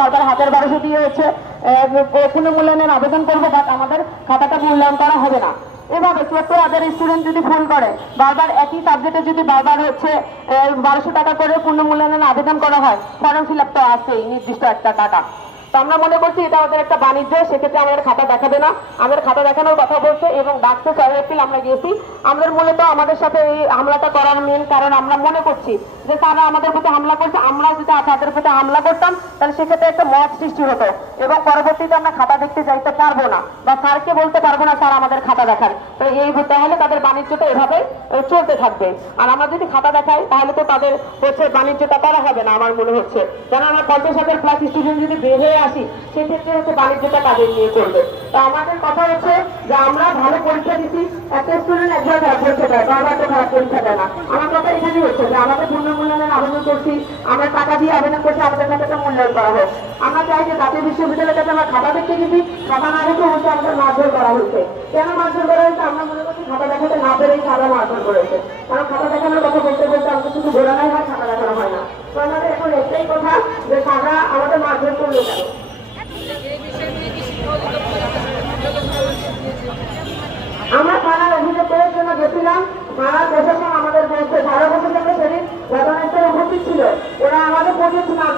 বারবার 1000-1200 দিয়ে হচ্ছে পুনর্মূল্যায়নের আবেদন করবো, বাট আমাদের খাতাটা মূল্যায়ন করা হবে না। এভাবে 74,000 স্টুডেন্ট যদি ফোন করে, বারবার একই সাবজেক্টে যদি বারবার হচ্ছে 1200 টাকা করে পুনর্মূল্যায়নের আবেদন করা হয়, ফর্ম ফিল আপ তো আছেই নির্দিষ্ট একটা টাকা। তো আমরা মনে করছি এটা ওদের একটা বাণিজ্য, সেক্ষেত্রে আমাদের খাতা দেখাবে না, আমাদের খাতা দেখানোর কথা বলছে এবং ডাকছে 6 এপ্রিল আমরা গিয়েছি। আমাদের মূলত আমাদের সাথে এই হামলাটা করার মেন কারণ আমরা মনে করছি যে তারা আমাদের প্রতি হামলা করছে, আমরা যদি তাদের প্রতি হামলা করতাম তাহলে সেক্ষেত্রে একটা মত সৃষ্টি হতো এবং পরবর্তীতে আমরা খাতা দেখতে যাইতে পারবো না বা স্যারকে বলতে পারবো না স্যার আমাদের খাতা দেখান। তো এই তাহলে তাদের বাণিজ্যটা এভাবে চলতে থাকবে। আর আমরা যদি খাতা দেখাই তাহলে তো তাদের হচ্ছে বাণিজ্যটা করা হবে না আমার মনে হচ্ছে, কারণ আমরা 50,000 প্লাস স্টুডেন্ট যদি বের হয়ে আসি সেক্ষেত্রে হচ্ছে বাণিজ্যটা তাদের নিয়ে চলবে। তো আমাদের কথা হচ্ছে যে আমরা ভালো পরীক্ষা দিচ্ছি, একটা স্টুডেন্ট একবার খারাপ পরীক্ষা দেয়, বারবার তো খারাপ পরীক্ষা দেয় না। আমার কথা এখানেই হচ্ছে যে আমাদের পুনর্মূল্যায়নের আবেদন করছি, আমরা টাকা দিয়ে আবেদন করছি, আমাদের কাছে একটা মূল্যায়ন করা হোক। আমরা চাই যে জাতীয় বিশ্ববিদ্যালয়ের কাছে আমরা খাতা দেখতে গেছি, খাতা না দেখে হচ্ছে আমাদের মারধর করা হচ্ছে। কেন মারধর করা হয়েছে? আমরা মনে করছি খাতা দেখাতে না পেরেই খাতা মারধর করেছে, কারণ খাতা দেখানোর কথা বলতে বলতে আমাদের শুধু ঘোরানোই হয়, খাতা দেখানো হয় না। তো আমাদের এখন একটাই কথা যে খাতা আমাদের মারধর করলো কেন? আমরা থানার অভিযোগ করার জন্য গেছিলাম, থানার প্রশাসন আমাদের বলছে, সারা প্রশাসনের সেদিন ঘটনাস্থলে উপস্থিত ছিল, ওরা আমাদের পর্যন্ত না